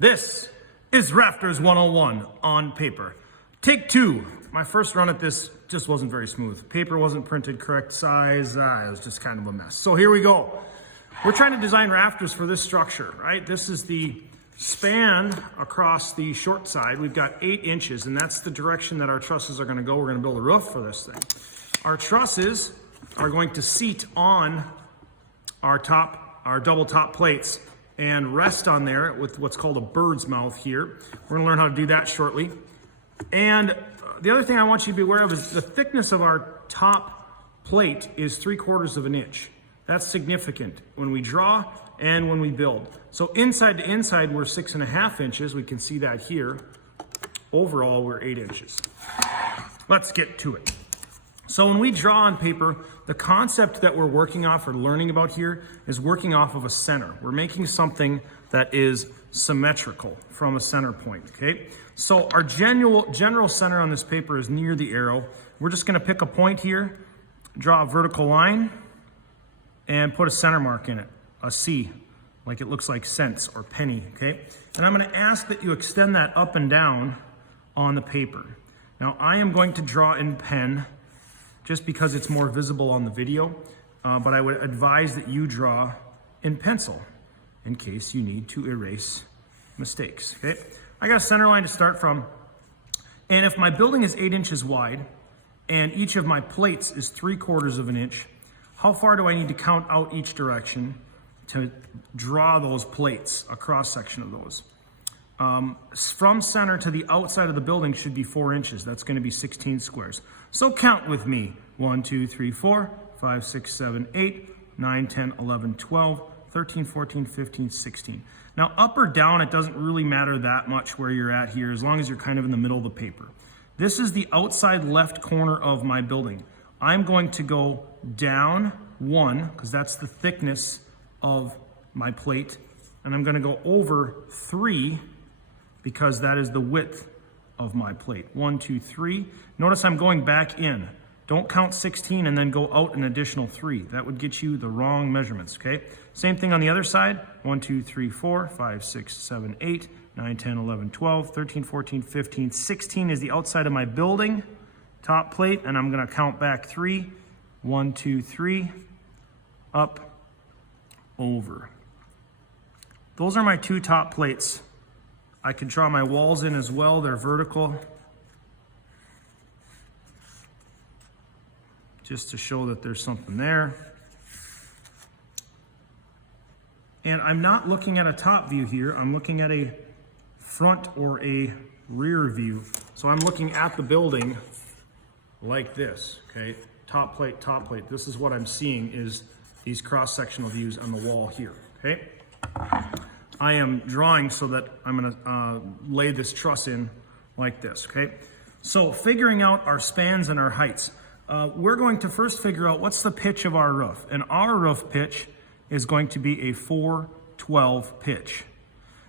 This is Rafters 101 on paper. Take two. My first run at this just wasn't very smooth. Paper wasn't printed correct size. It was just kind of a mess. So here we go. We're trying to design rafters for this structure, right? This is the span across the short side. We've got 8 inches, and that's the direction that our trusses are going to go. We're going to build a roof for this thing. Our trusses are going to seat on our double top plates and rest on there with what's called a bird's mouth here. We're gonna learn how to do that shortly. And the other thing I want you to be aware of is the thickness of our top plate is 3/4 of an inch. That's significant when we draw and when we build. So inside to inside, we're 6.5 inches. We can see that here. Overall, we're 8 inches. Let's get to it. So when we draw on paper, the concept that we're working off or learning about here is working off of a center. We're making something that is symmetrical from a center point, okay? So our general center on this paper is near the arrow. We're just gonna pick a point here, draw a vertical line, and put a center mark in it, a C, like it looks like cents or penny, okay? And I'm gonna ask that you extend that up and down on the paper. Now I am going to draw in pen, just because it's more visible on the video, but I would advise that you draw in pencil in case you need to erase mistakes, okay? I got a center line to start from, and if my building is 8 inches wide and each of my plates is 3/4 of an inch, how far do I need to count out each direction to draw those plates, a cross section of those? From center to the outside of the building should be 4 inches. That's going to be 16 squares. So count with me. 1, 2, 3, 4, 5, 6, 7, 8, 9, 10, 11, 12, 13, 14, 15, 16. Now up or down, it doesn't really matter that much where you're at here, as long as you're kind of in the middle of the paper. This is the outside left corner of my building. I'm going to go down 1, because that's the thickness of my plate, and I'm going to go over 3, because that is the width of my plate. 1, 2, 3. Notice I'm going back in. Don't count 16 and then go out an additional 3. That would get you the wrong measurements, okay? Same thing on the other side. 1, 2, 3, 4, 5, 6, 7, 8, 9, 10, 11, 12, 13, 14, 15, 16 is the outside of my building, top plate, and I'm gonna count back 3. 1, 2, 3, up, over. Those are my 2 top plates. I could draw my walls in as well. They're vertical. Just to show that there's something there. And I'm not looking at a top view here. I'm looking at a front or a rear view. So I'm looking at the building like this, okay? Top plate, top plate. This is what I'm seeing is these cross-sectional views on the wall here, okay? I am drawing so that I'm gonna lay this truss in like this, okay? So figuring out our spans and our heights, we're going to first figure out what's the pitch of our roof. And our roof pitch is going to be a 4/12 pitch.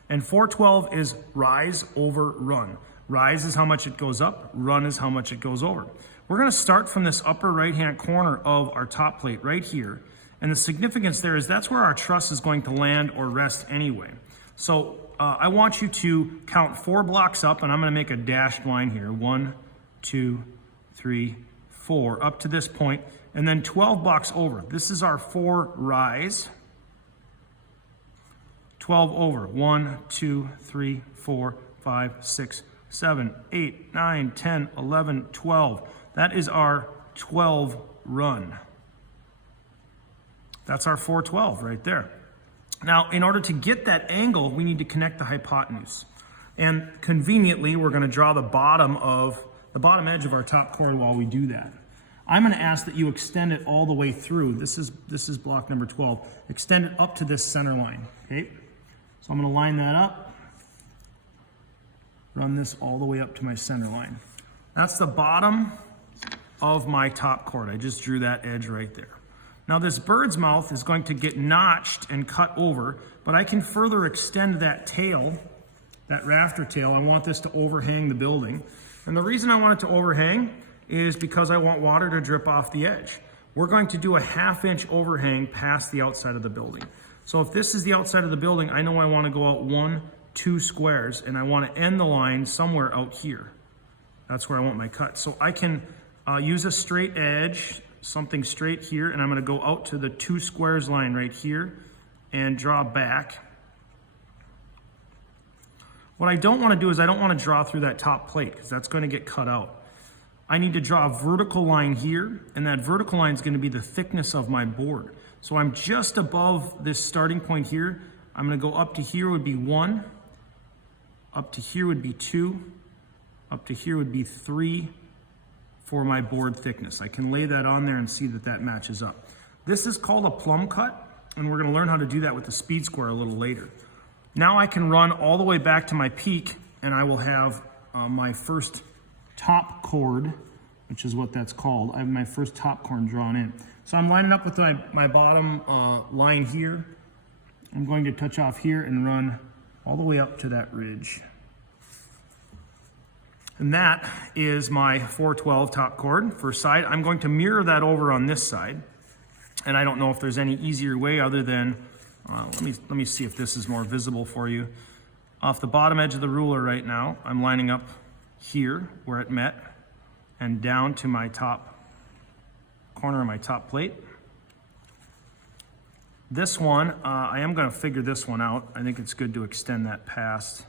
And 4/12 is rise over run. Rise is how much it goes up, run is how much it goes over. We're gonna start from this upper right-hand corner of our top plate right here. And the significance there is that's where our truss is going to land or rest anyway. So I want you to count 4 blocks up, and I'm gonna make a dashed line here. 1, 2, 3, 4, up to this point, and then 12 blocks over. This is our 4 rise. 12 over. 1, 2, 3, 4, 5, 6, 7, 8, 9, 10, 11, 12. That is our 12 run. That's our 4/12 right there. Now, in order to get that angle, we need to connect the hypotenuse. And conveniently, we're gonna draw the bottom edge of our top chord while we do that. I'm gonna ask that you extend it all the way through. This is block number 12. Extend it up to this center line, okay? So I'm gonna line that up, run this all the way up to my center line. That's the bottom of my top chord. I just drew that edge right there. Now this bird's mouth is going to get notched and cut over, but I can further extend that tail, that rafter tail. I want this to overhang the building. And the reason I want it to overhang is because I want water to drip off the edge. We're going to do a 1/2 inch overhang past the outside of the building. So if this is the outside of the building, I know I want to go out 1, 2 squares, and I want to end the line somewhere out here. That's where I want my cut. So I can use a straight edge, something straight here, and I'm going to go out to the 2 squares line right here and draw back. What I don't want to do is I don't want to draw through that top plate because that's going to get cut out. I need to draw a vertical line here, and that vertical line is going to be the thickness of my board. So I'm just above this starting point here. I'm going to go up to here would be 1, up to here would be 2, up to here would be 3 for my board thickness. I can lay that on there and see that that matches up. This is called a plumb cut, and we're going to learn how to do that with the speed square a little later. Now I can run all the way back to my peak, and I will have my first top chord, which is what that's called. I have my first top chord drawn in. So I'm lining up with my bottom line here. I'm going to touch off here and run all the way up to that ridge. And that is my 412 top chord first side. I'm going to mirror that over on this side. And I don't know if there's any easier way other than, let me see if this is more visible for you. Off the bottom edge of the ruler right now, I'm lining up here where it met and down to my top corner of my top plate. This one, I am going to figure this one out. I think it's good to extend that past.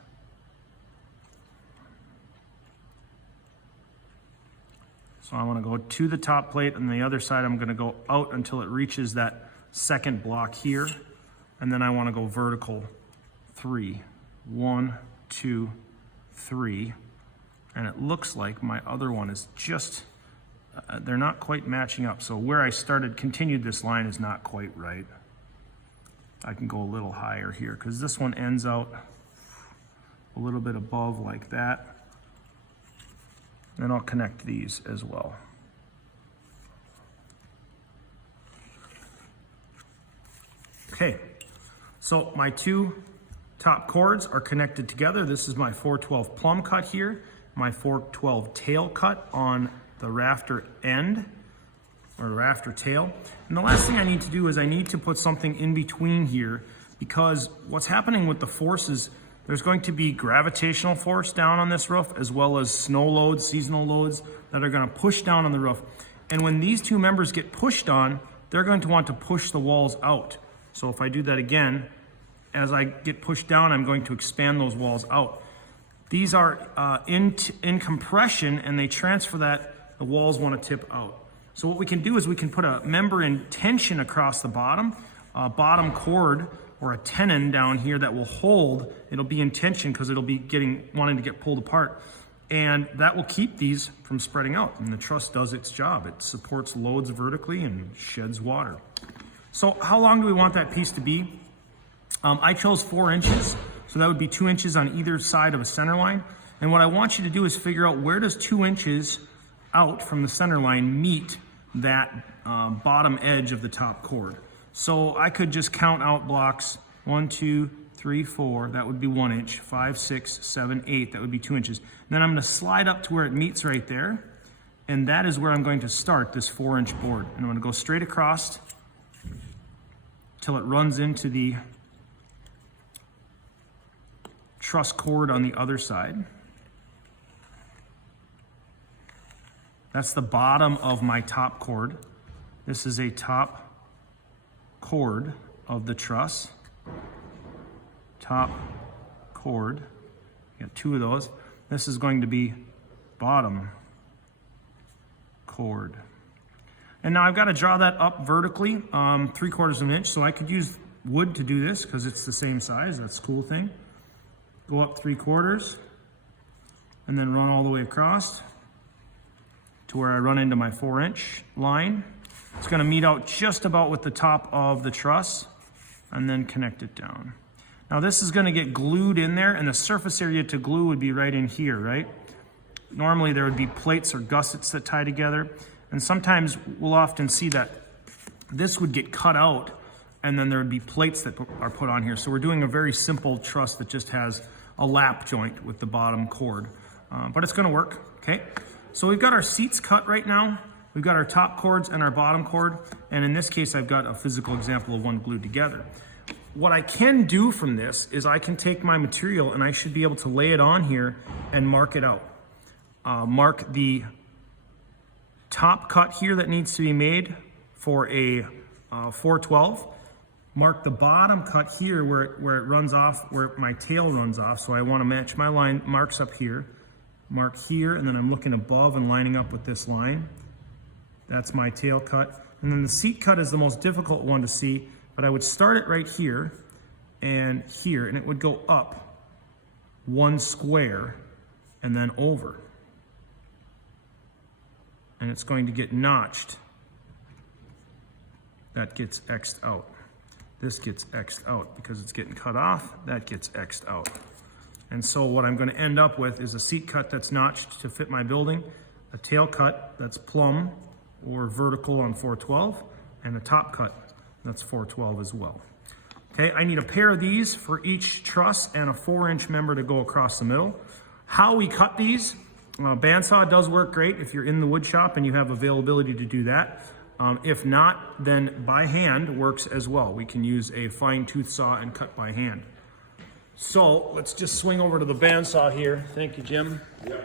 So I want to go to the top plate, and the other side I'm going to go out until it reaches that second block here, and then I want to go vertical 3. 1, 2, 3. And it looks like my other one is just, they're not quite matching up. So where I continued this line is not quite right. I can go a little higher here because this one ends out a little bit above like that. Then I'll connect these as well. Okay, so my 2 top chords are connected together. This is my 412 plumb cut here, my 412 tail cut on the rafter end, or rafter tail. And the last thing I need to do is I need to put something in between here, because what's happening with the forces, there's going to be gravitational force down on this roof, as well as snow loads, seasonal loads that are going to push down on the roof. And when these 2 members get pushed on, they're going to want to push the walls out. So if I do that again, as I get pushed down, I'm going to expand those walls out. These are in compression, and they transfer that, the walls want to tip out. So what we can do is we can put a member in tension across the bottom, a bottom cord or a tenon down here that will hold. It'll be in tension because it'll be wanting to get pulled apart. And that will keep these from spreading out. And the truss does its job. It supports loads vertically and sheds water. So how long do we want that piece to be? I chose 4 inches, so that would be 2 inches on either side of a center line. And what I want you to do is figure out where does 2 inches out from the center line meet that bottom edge of the top chord. So I could just count out blocks 1, 2, 3, 4, that would be 1 inch, 5, 6, 7, 8, that would be 2 inches. And then I'm going to slide up to where it meets right there, and that is where I'm going to start this 4-inch board. And I'm going to go straight across till it runs into the truss cord on the other side. That's the bottom of my top chord. This is a top chord of the truss. Top chord. You got 2 of those. This is going to be bottom chord. And now I've got to draw that up vertically, 3/4 of an inch. So I could use wood to do this because it's the same size. That's a cool thing. Go up 3/4 and then run all the way across to where I run into my 4-inch line. It's going to meet out just about with the top of the truss and then connect it down. Now this is going to get glued in there, and the surface area to glue would be right in here, right? Normally there would be plates or gussets that tie together, and sometimes we'll often see that this would get cut out and then there would be plates that are put on here. So we're doing a very simple truss that just has a lap joint with the bottom chord, but it's going to work, okay? So we've got our seats cut right now. We've got our top chords and our bottom chord, and in this case I've got a physical example of one glued together. what I can do from this is I can take my material and I should be able to lay it on here and mark it out. Mark the top cut here that needs to be made for a 412. Mark the bottom cut here where it runs off, where my tail runs off. So I want to match my line marks up here. Mark here, and then I'm looking above and lining up with this line. That's my tail cut. And then the seat cut is the most difficult one to see, but I would start it right here, and it would go up one square and then over. And it's going to get notched. That gets X'd out. This gets X'd out because it's getting cut off. That gets X'd out. And so what I'm going to end up with is a seat cut that's notched to fit my building, a tail cut that's plumb or vertical on 412, and a top cut that's 412 as well. Okay, I need a pair of these for each truss and a 4-inch member to go across the middle. How we cut these, bandsaw does work great if you're in the wood shop and you have availability to do that. If not, then by hand works as well. We can use a fine tooth saw and cut by hand. So let's just swing over to the bandsaw here. Thank you, Jim. Yep.